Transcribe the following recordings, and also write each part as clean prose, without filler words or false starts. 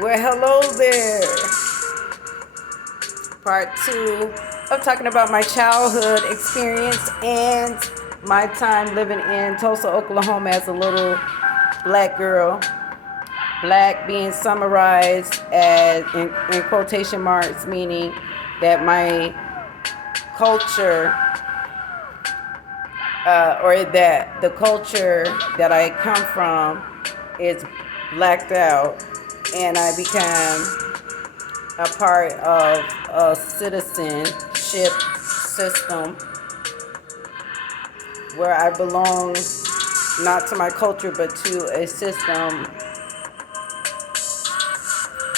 Well, hello there. Part two of talking about my childhood experience and my time living in Tulsa, Oklahoma as a little black girl. Black being summarized as in quotation marks, meaning that my culture or that the culture that I come from is blacked out, and I become a part of a citizenship system where I belong not to my culture but to a system.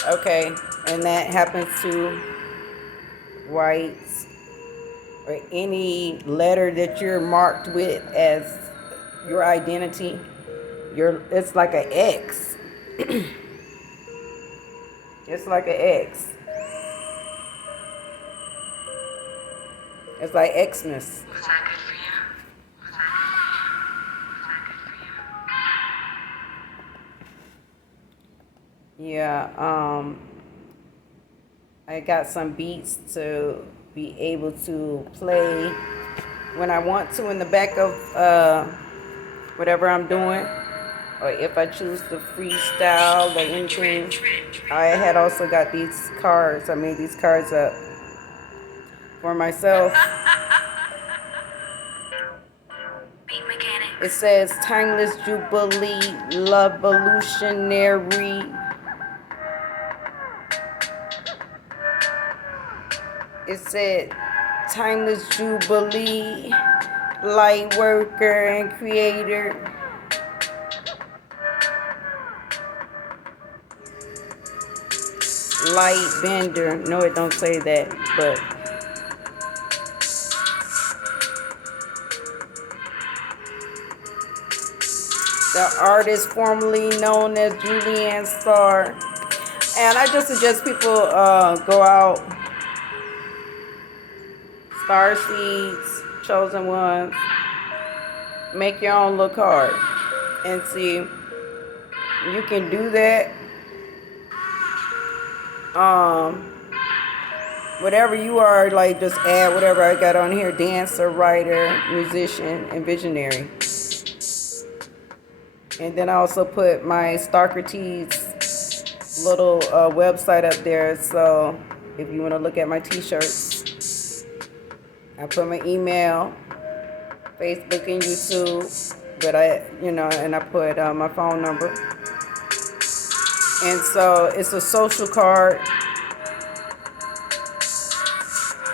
Okay, and that happens to whites or any letter that you're marked with as your identity. It's like an X. It's like an X. It's like Xmas. Was that good for you? Was that good for you? Yeah, I got some beats to be able to play when I want to in the back of whatever I'm doing, or if I choose to freestyle or anything. I had also got these cards. I made these cards up for myself. Beat mechanic. It says Timeless Jubilee, Revolutionary. It said Timeless Jubilee, Light Worker and Creator. Light Bender. No, it don't say that, but the artist formerly known as Julianne Starr. And I just suggest people go out, Star Seeds, Chosen Ones, make your own little card and see. You can do that. Whatever you are, like, just add whatever I got on here: dancer, writer, musician, and visionary. And then I also put my Starkertees little website up there, so if you want to look at my t-shirts, I put my email, Facebook, and YouTube, but and I put my phone number. And so it's a social card.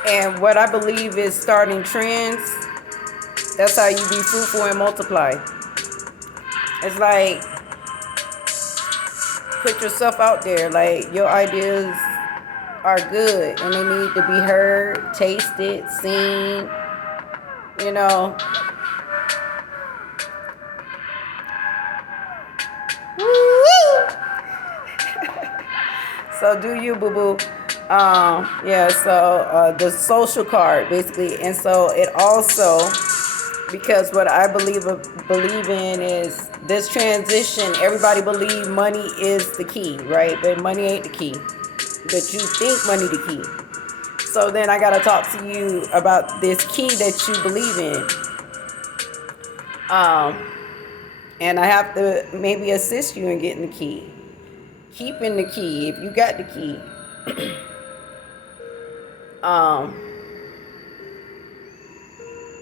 And what I believe is starting trends. That's how you be fruitful and multiply. It's like, put yourself out there. Like, your ideas are good and they need to be heard, tasted, seen, you know. So do you, boo-boo. The social card, basically. And so it also, because what I believe in is this transition. Everybody believe money is the key, right? But money ain't the key. But you think money the key. So then I got to talk to you about this key that you believe in. And I have to maybe assist you in getting the key. Keeping the key if you got the key.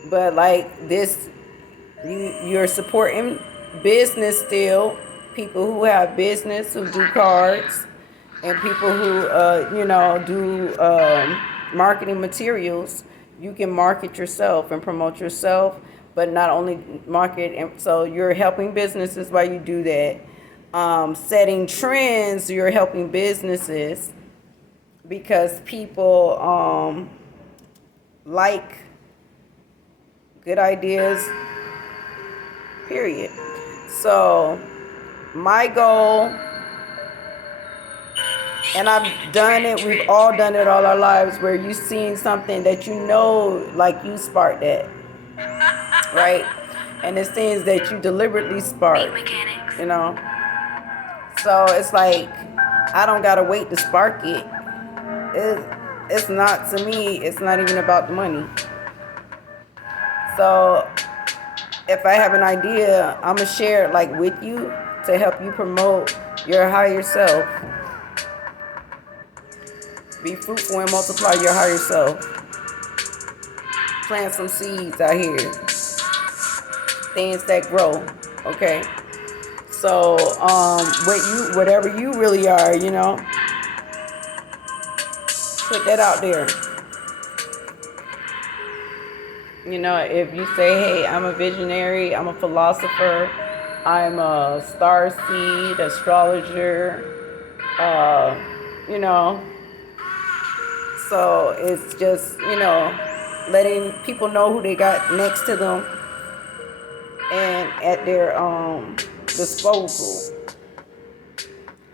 But like this, you're supporting business still. People who have business, who do cards, and people who do marketing materials. You can market yourself and promote yourself, but not only market. And so you're helping businesses while you do that. Setting trends, you're helping businesses because people like good ideas, period. So my goal, and I've done it, we've all done it all our lives, where you've seen something that like you sparked that, right? And it's things that you deliberately spark, you know. So it's like, I don't gotta wait to spark it. It's not, to me, it's not even about the money. So if I have an idea, I'm gonna share it like with you to help you promote your higher self. Be fruitful and multiply your higher self. Plant some seeds out here. Things that grow. Okay. So, whatever you really are, put that out there. If you say, hey, I'm a visionary, I'm a philosopher, I'm a star seed, astrologer, you know, so it's just, letting people know who they got next to them and at their disposal.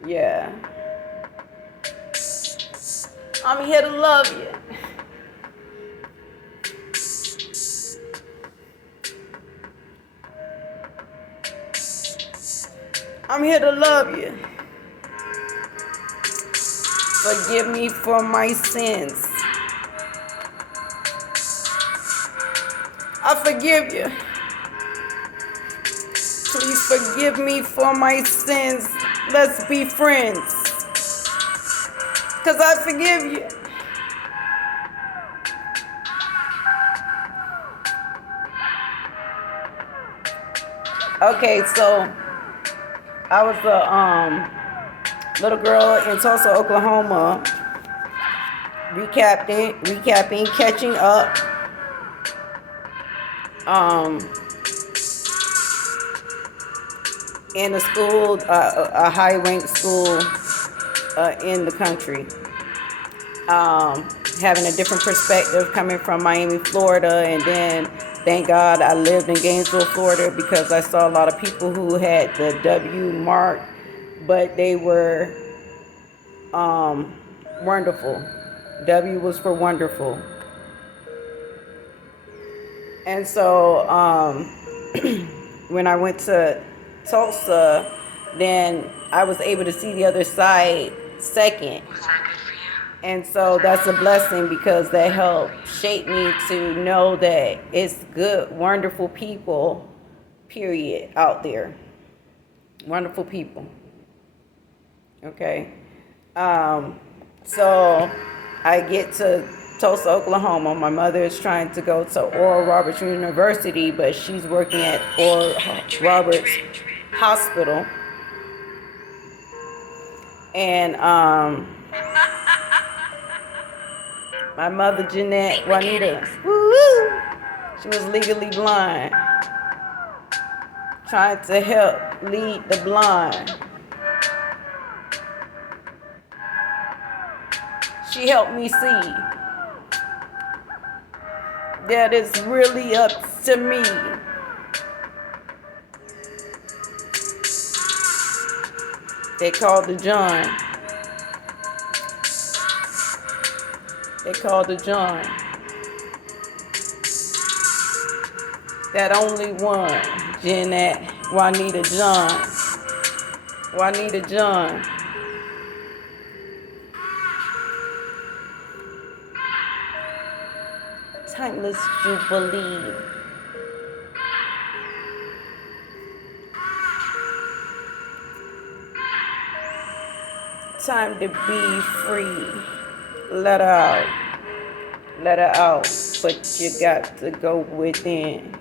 Yeah. I'm here to love you. I'm here to love you. Forgive me for my sins. I forgive you. Please forgive me for my sins. Let's be friends. Because I forgive you. Okay, so I was a little girl in Tulsa, Oklahoma, recapping, catching up. In a school, a high-ranked school in the country. Having a different perspective coming from Miami, Florida, and then thank God I lived in Gainesville, Florida, because I saw a lot of people who had the W mark, but they were wonderful. W was for wonderful. And so when I went to Tulsa, then I was able to see the other side second. And so that's a blessing because that helped shape me to know that it's good, wonderful people, period, out there. Wonderful people. Okay. So I get to Tulsa, Oklahoma. My mother is trying to go to Oral Roberts University, but she's working at Oral Roberts Hospital. And my mother, Jeanette Juanita, she was legally blind, trying to help lead the blind. She helped me see that it's really up to me. They called the John. They called the John. That only one, Jeanette Juanita John. Juanita John. Timeless Jubilee. Time to be free. Let her out. Let her out. But you got to go within.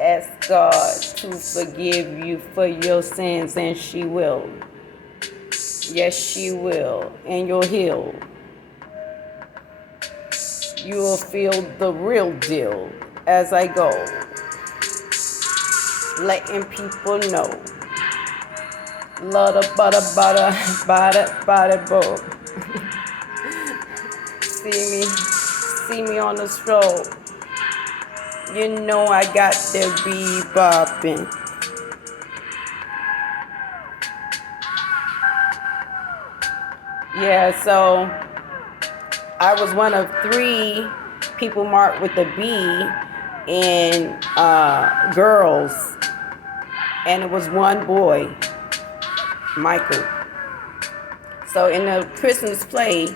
Ask God to forgive you for your sins, and she will. Yes, she will. And you'll heal. You will feel the real deal as I go. Letting people know. Love butter, bo. See me on the stroll. You know I got to be bopping. Yeah, so I was one of 3 people marked with a B in girls, and it was one boy, Michael. So in the Christmas play,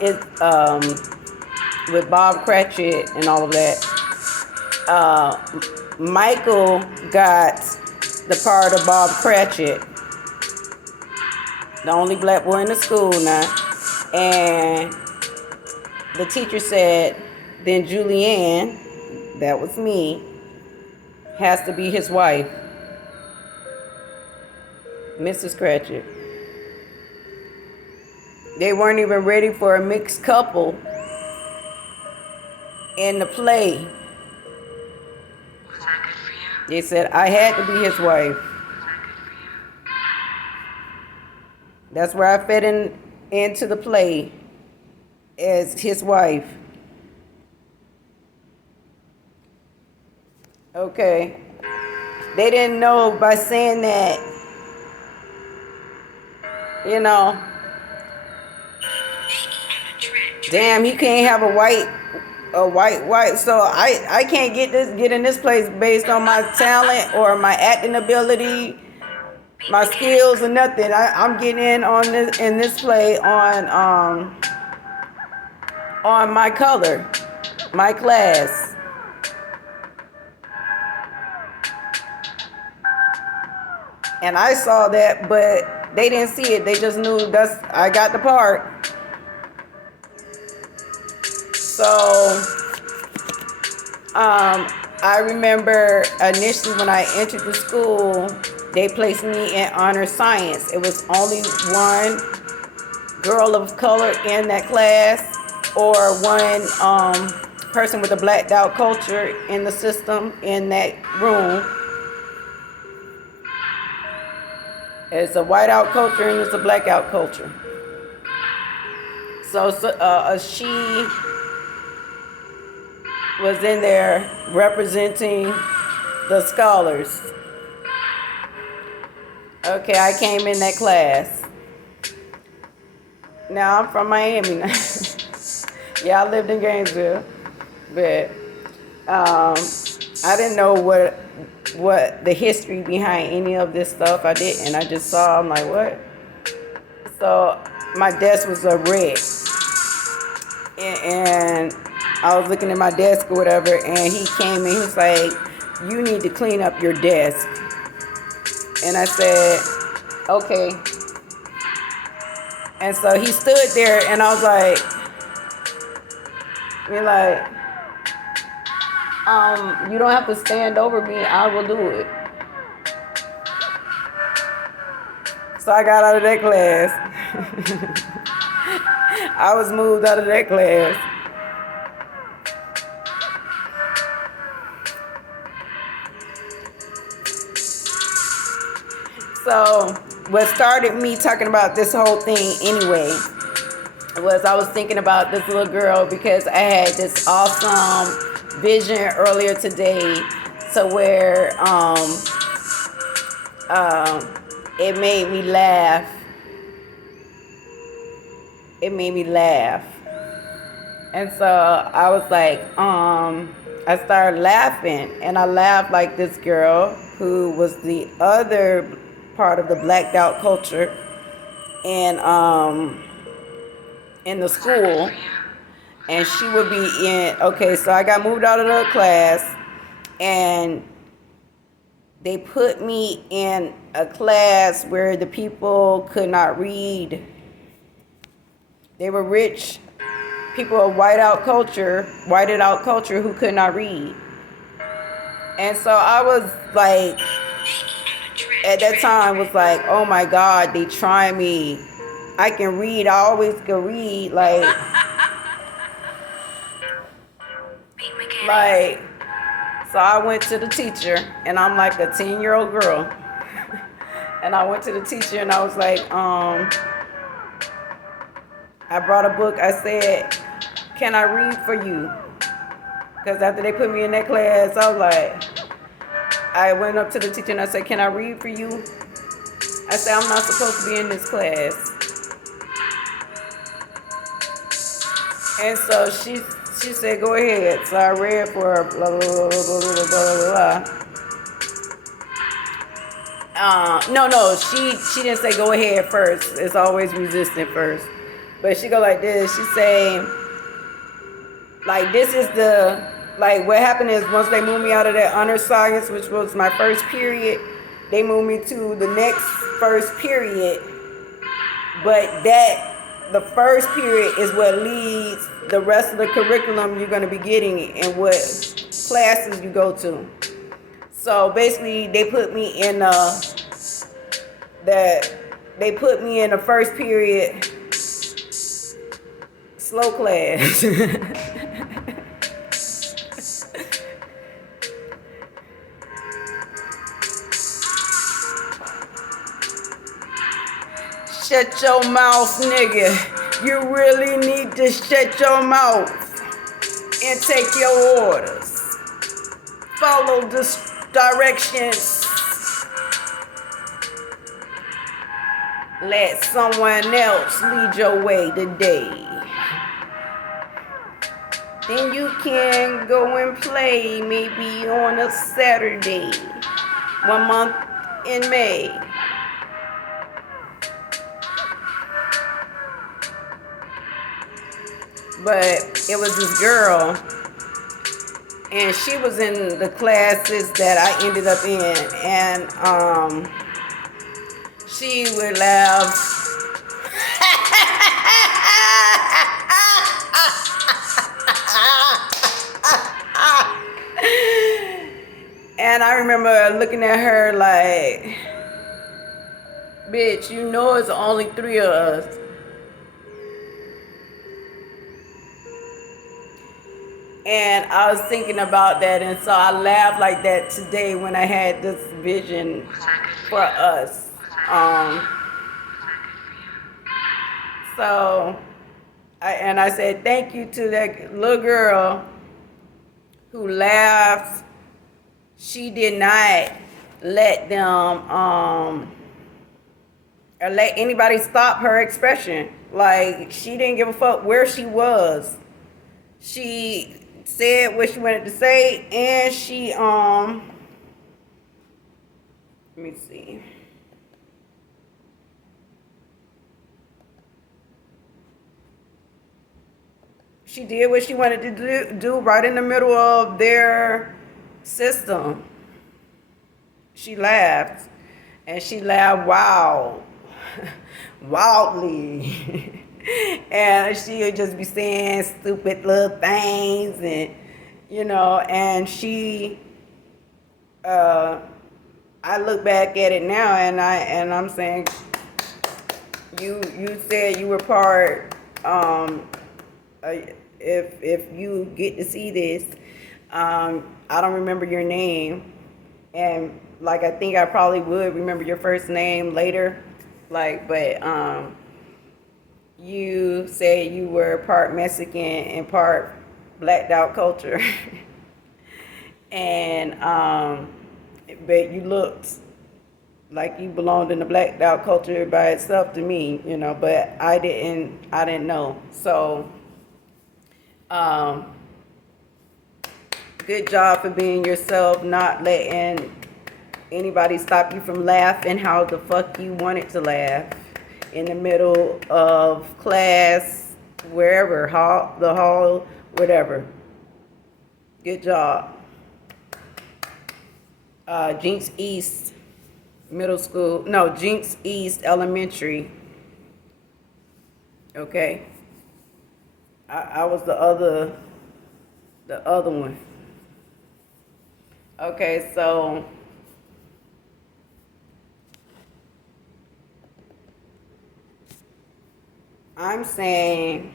it with Bob Cratchit and all of that, Michael got the part of Bob Cratchit, the only black boy in the school now, and the teacher said, then Julianne, that was me, has to be his wife, Mrs. Cratchit. They weren't even ready for a mixed couple in the play. Was that good for you? They said I had to be his wife. Was that good for you? That's where I fit into the play as his wife. Okay. They didn't know by saying that, you know, damn, he can't have a white. So I can't get in this place based on my talent or my acting ability, my skills or nothing. I'm getting in this play on my color, my class. And I saw that, but they didn't see it. They just knew I got the part. So, I remember initially when I entered the school, they placed me in honor science. It was only one girl of color in that class, or one person with a blacked out culture in the system in that room. It's a white out culture and it's a black out culture. So she was in there representing the scholars. Okay, I came in that class. Now I'm from Miami now. Yeah, I lived in Gainesville, but I didn't know what the history behind any of this stuff. I didn't. I just saw. I'm like, what? So my desk was a wreck, and I was looking at my desk or whatever, and he came and he was like, "You need to clean up your desk." And I said, "Okay." And so he stood there, and I was like, you don't have to stand over me. I will do it. So I got out of that class. I was moved out of that class. So what started me talking about this whole thing anyway was I was thinking about this little girl because I had this awesome vision earlier today to where it made me laugh. It made me laugh. And so I was like, I started laughing, and I laughed like this girl who was the other part of the blacked out culture in the school. And she would be in, okay, so I got moved out of the class, and they put me in a class where the people could not read. They were rich people of whited out culture who could not read. And so I was like, at that time was like, oh my God, they try me. I can read, I always can read, like, so I went to the teacher, and I'm like a 10-year-old girl. And I went to the teacher, and I was like, I brought a book. I said, can I read for you? Because after they put me in that class, I was like, I went up to the teacher and I said, can I read for you? I said, I'm not supposed to be in this class. And so she said, go ahead. So I read for her, blah, blah, blah, blah, blah, blah, blah, blah. No, she didn't say go ahead first. It's always resistant first. But she go like this. She say, like, this is the, like, what happened is once they moved me out of that honor science, which was my first period, they moved me to the next first period. But the first period is what leads the rest of the curriculum you're going to be getting and what classes you go to. So basically, they put me in the first period slow class. Shut your mouth, nigga. You really need to shut your mouth and take your orders. Follow the directions. Let someone else lead your way today. Then you can go and play maybe on a Saturday, 1 month in May. But it was this girl, and she was in the classes that I ended up in, and she would laugh. And I remember looking at her like, bitch, you know it's only 3 of us. And I was thinking about that, and so I laughed like that today when I had this vision for us. So, I said thank you to that little girl who laughed. She did not let them, or let anybody stop her expression. Like, she didn't give a fuck where she was. She said what she wanted to say, and she, let me see. She did what she wanted to do right in the middle of their system. She laughed, and she laughed wildly. And she would just be saying stupid little things, and and she, I look back at it now, and I'm saying, you said you were part, if you get to see this, I don't remember your name, and like, I think I probably would remember your first name later, like, but you said you were part Mexican and part blacked out culture. And but you looked like you belonged in the blacked out culture by itself to me, but I didn't know. So good job for being yourself, not letting anybody stop you from laughing how the fuck you wanted to laugh in the middle of class, wherever, the hall, whatever. Good job. Jinx East Middle School, no, Jinx East Elementary. Okay. I was the other one. Okay, so I'm saying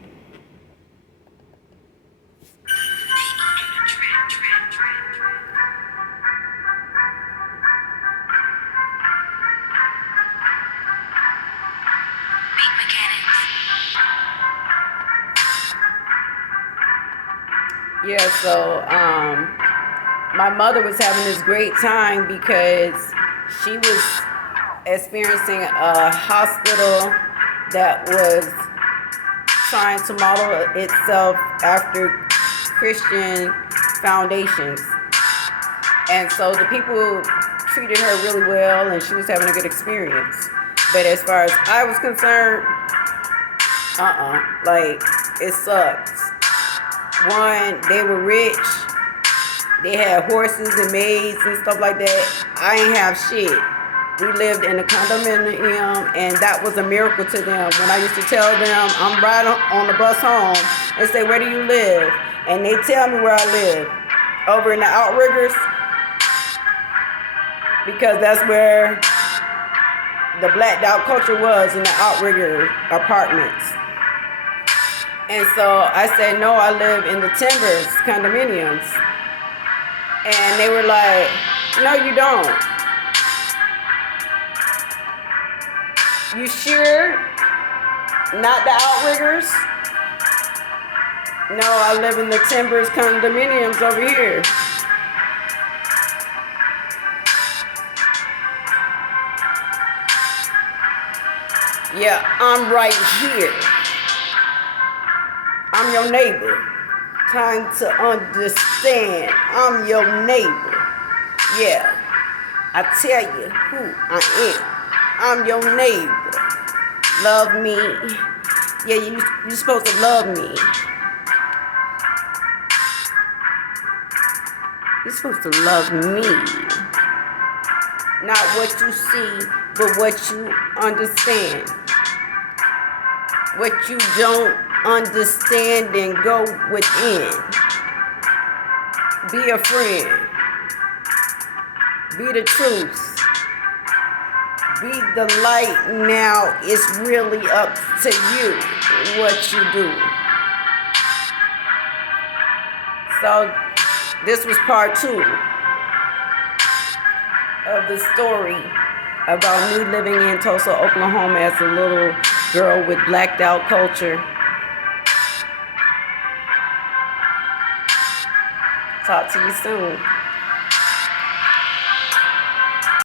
yeah, so my mother was having this great time because she was experiencing a hospital that was trying to model itself after Christian foundations. And so the people treated her really well and she was having a good experience. But as far as I was concerned, like, it sucked. One, they were rich. They had horses and maids and stuff like that. I ain't have shit. We lived in a condominium, and that was a miracle to them. When I used to tell them I'm riding on the bus home, they say, "Where do you live?" And they tell me where I live, over in the Outriggers, because that's where the blacked out culture was, in the Outrigger apartments. And so I said, "No, I live in the Timbers condominiums." And they were like, "No, you don't. You sure? Not the Outriggers?" "No, I live in the Timbers condominiums over here." "Yeah, I'm right here. I'm your neighbor. Time to understand. I'm your neighbor. Yeah, I tell you who I am. I'm your neighbor. Love me. Yeah, you're supposed to love me. You're supposed to love me. Not what you see, but what you understand. What you don't understand, then go within. Be a friend. Be the truth. Be the light. Now it's really up to you what you do." So this was part 2 of the story about me living in Tulsa, Oklahoma as a little girl with blacked out culture. Talk to you soon.